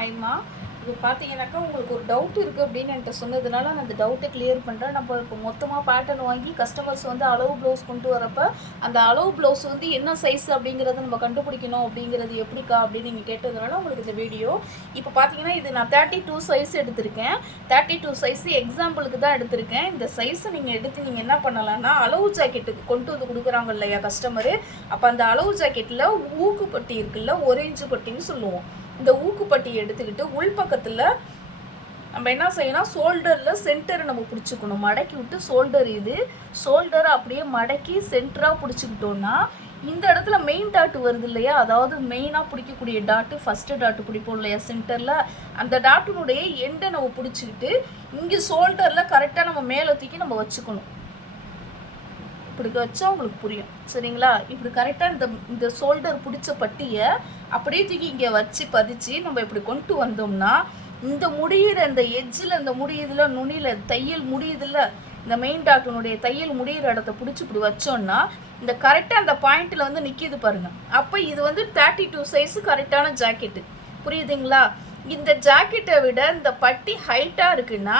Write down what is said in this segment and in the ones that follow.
ஆயிமா இப்போ பார்த்தீங்கன்னாக்கா உங்களுக்கு ஒரு டவுட் இருக்குது அப்படின்னு என்கிட்ட சொன்னதுனால நான் அந்த டவுட்டை கிளியர் பண்ணுறேன் நம்ம இப்போ மொத்தமாக பேட்டர்ன் வாங்கி கஸ்டமர்ஸ் வந்து அளவு ப்ளவுஸ் கொண்டு வரப்ப அந்த அளவு ப்ளவுஸ் வந்து என்ன சைஸ் அப்படிங்கிறத நம்ம கண்டுபிடிக்கணும் அப்படிங்கிறது எப்படிக்கா அப்படின்னு நீங்கள் கேட்டதுனால உங்களுக்கு இந்த வீடியோ இப்போ பார்த்தீங்கன்னா இது நான் தேர்ட்டி டூ சைஸ் எடுத்திருக்கேன். தேர்ட்டி டூ சைஸ் எக்ஸாம்பிளுக்கு தான் எடுத்திருக்கேன். இந்த சைஸை நீங்கள் எடுத்து நீங்கள் என்ன பண்ணலாம்னா அளவு ஜாக்கெட்டுக்கு கொண்டு வந்து கொடுக்குறாங்க இல்லையா கஸ்டமரு அப்போ அந்த அளவு ஜாக்கெட்டில் ஊக்கு பட்டி இருக்குல்ல ஒரேஞ்சு பட்டின்னு சொல்லுவோம். இந்த ஊக்குப்பட்டியை எடுத்துக்கிட்டு உள்பக்கத்தில் நம்ம என்ன செய்யணும் ஷோல்டரில் சென்டரை நம்ம பிடிச்சிக்கணும். மடக்கி விட்டு ஷோல்டர் இது. ஷோல்டரை அப்படியே மடக்கி சென்டராக பிடிச்சிக்கிட்டோன்னா இந்த இடத்துல மெயின் டாட் வருது இல்லையா? அதாவது மெயினாக பிடிக்கக்கூடிய டாட்டு ஃபஸ்ட்டு டாட்டு பிடிப்போம் இல்லையா சென்டரில் அந்த டாட்டினுடைய எண்டை நம்ம பிடிச்சிக்கிட்டு இங்கே ஷோல்டரில் கரெக்டாக நம்ம மேலே தூக்கி நம்ம வச்சுக்கணும். இப்படி வச்சா உங்களுக்கு புரியும். சரிங்களா? இப்படி கரெக்டாக இந்த இந்த ஷோல்டர் பிடிச்ச பட்டியை அப்படியே தூக்கி இங்கே வச்சு பதிச்சு நம்ம இப்படி கொண்டு வந்தோம்னா இந்த முடியிற இந்த எஜ்ஜில் இந்த முடியுதுல நுனியில் தையல் முடியுதுல இந்த மெயின் டாக்டனுடைய தையல் முடியிற இடத்த பிடிச்சி இப்படி வச்சோம்னா இந்த கரெக்டாக அந்த பாயிண்டில் வந்து நிற்கிது பாருங்கள் அப்போ இது வந்து தேர்ட்டி டூ சைஸு கரெக்டான ஜாக்கெட்டு புரியுதுங்களா? இந்த ஜாக்கெட்டை விட இந்த பட்டி ஹைட்டாக இருக்குன்னா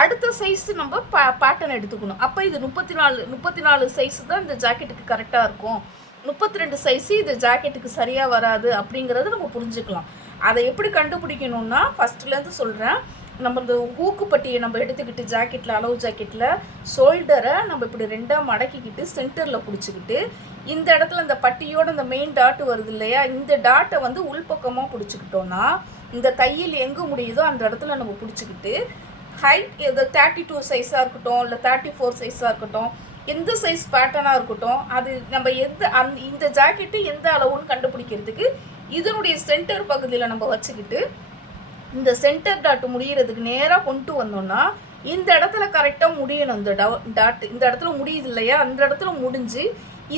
அடுத்த சைஸ் நம்ம பே பேட்டர்ன் எடுத்துக்கணும். அப்போ இது முப்பத்தி நாலு முப்பத்தி நாலு சைஸ் தான் இந்த ஜாக்கெட்டுக்கு கரெக்டாக இருக்கும். முப்பத்தி ரெண்டு சைஸு இது ஜாக்கெட்டுக்கு சரியாக வராது அப்படிங்கிறத நம்ம புரிஞ்சுக்கலாம். அதை எப்படி கண்டுபிடிக்கணும்னா ஃபஸ்ட்டுலேருந்து சொல்கிறேன் நம்ம இந்த ஊக்குப்பட்டியை நம்ம எடுத்துக்கிட்டு ஜாக்கெட்டில் அளவு ஜாக்கெட்டில் ஷோல்டரை நம்ம இப்படி ரெண்டாக மடக்கிக்கிட்டு சென்டரில் பிடிச்சிக்கிட்டு இந்த இடத்துல இந்த பட்டியோட இந்த மெயின் டாட் வருது இல்லையா இந்த டாட்டை வந்து உள்பக்கமாக பிடிச்சிக்கிட்டோன்னா இந்த தையல் எங்கே முடியுதோ அந்த இடத்துல நம்ம பிடிச்சிக்கிட்டு ஹைட் இது தேர்ட்டி டூ சைஸாக இருக்கட்டும் இல்லை தேர்ட்டி ஃபோர் சைஸாக இருக்கட்டும் எந்த சைஸ் பேட்டர்னாக இருக்கட்டும் அது நம்ம எந்த அந் இந்த ஜாக்கெட்டு எந்த அளவுன்னு கண்டுபிடிக்கிறதுக்கு இதனுடைய சென்டர் பகுதியில் நம்ம வச்சுக்கிட்டு இந்த சென்டர் டாட் முடிகிறதுக்கு நேராக கொண்டு வந்தோம்னா இந்த இடத்துல கரெக்டாக முடியணும். இந்த டாட் இந்த இடத்துல முடியுது இல்லையா? அந்த இடத்துல முடிஞ்சு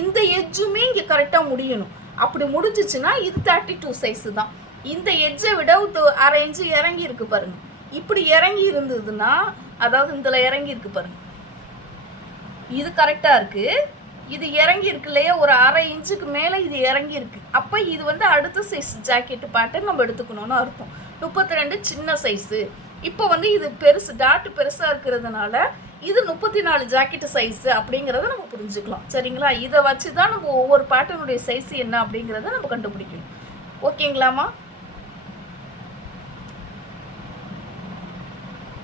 இந்த எஜ்ஜுமே இங்கே கரெக்டாக முடியணும். அப்படி முடிஞ்சிச்சுன்னா இது தேர்ட்டி டூ சைஸு தான். இந்த எஜ்ஜை விட ஒரு அரை இன்ச்சு இறங்கி இருக்கு பாருங்கள் இப்படி இறங்கி இருந்ததுன்னா அதாவது இதில் இறங்கி இருக்கு பாருங்க. இது கரெக்டாக இருக்கு. இது இறங்கி இருக்கு இல்லையா? ஒரு அரை இன்ச்சுக்கு மேலே இது இறங்கி இருக்கு. அப்போ இது வந்து அடுத்த சைஸ் ஜாக்கெட்டு பேட்டர்ன் நம்ம எடுத்துக்கணும்னு அர்த்தம். முப்பத்தி ரெண்டு சின்ன சைஸு இப்போ வந்து இது பெருசு டாட்டு பெருசாக இருக்கிறதுனால இது முப்பத்தி நாலு ஜாக்கெட்டு சைஸு அப்படிங்கிறத நம்ம புரிஞ்சுக்கலாம். சரிங்களா? இதை வச்சு தான் நம்ம ஒவ்வொரு பேட்டர்னுடைய சைஸ் என்ன அப்படிங்கிறத நம்ம கண்டுபிடிக்கணும். ஓகேங்களாம்மா